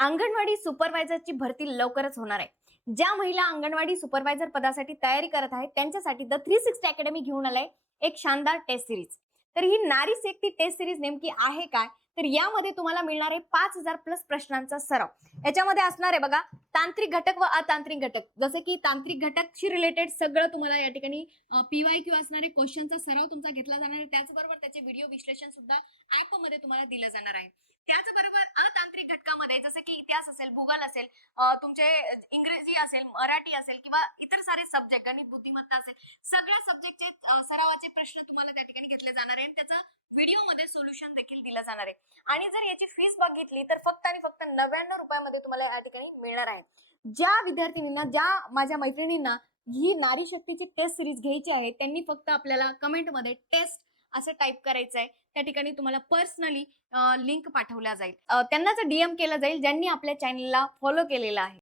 अंगणवाडी सुपरवायझरची भरती लवकरच होणार आहे. ज्या महिला अंगणवाडी सुपरवायझर पदासाठी तयारी करत आहेत त्यांच्यासाठी द 360 अकॅडमी घेऊन आलाय एक शानदार टेस्ट सिरीज. तर ही नारी शक्ती टेस्ट सिरीज नेमकी आहे काय? तर यामध्ये तुम्हाला मिळणार आहे 5000 प्लस प्रश्नांचा सराव. याच्यामध्ये असणार आहे बघा तांत्रिक घटक व अतांत्रिक घटक. जसे की तांत्रिक घटकशी रिलेटेड सगळं तुम्हाला या ठिकाणी PYQ असणारे क्वेश्चनचा सराव तुमचा घेतला जाणार आहे. त्याचबरोबर त्याचे व्हिडिओ विश्लेषण सुद्धा ऍप मध्ये तुम्हाला दिलं जाणार आहे. त्याचबरोबर अतांत्रिक घटकामध्ये जसं की इतिहास असेल, भूगोल असेल, तुमचे इंग्रजी असेल, मराठी असेल किंवा इतर सारे सब्जेक्ट, गणित, बुद्धिमत्ता असेल, सगळ्या सब्जेक्टचे सरावाचे प्रश्न तुम्हाला त्या ठिकाणी घेतले जाणार आहे आणि त्याचं व्हिडिओ मध्ये सोल्युशन देखील दिलं जाणार आहे. आणि जर याची फीस बघितली तर फक्त आणि फक्त 99 रुपयामध्ये तुम्हाला या ठिकाणी मिळणार आहे. ज्या विद्यार्थिनींना, ज्या माझ्या मैत्रिणींना ही नारी शक्तीची टेस्ट सिरीज घ्यायची आहे त्यांनी फक्त आपल्याला कमेंटमध्ये टेस्ट असं टाईप करायचं आहे. त्या ठिकाणी तुम्हाला पर्सनली लिंक पाठवल्या जाईल. त्यांनाच DM केलं जाईल ज्यांनी आपल्या चॅनलला फॉलो केलेला आहे.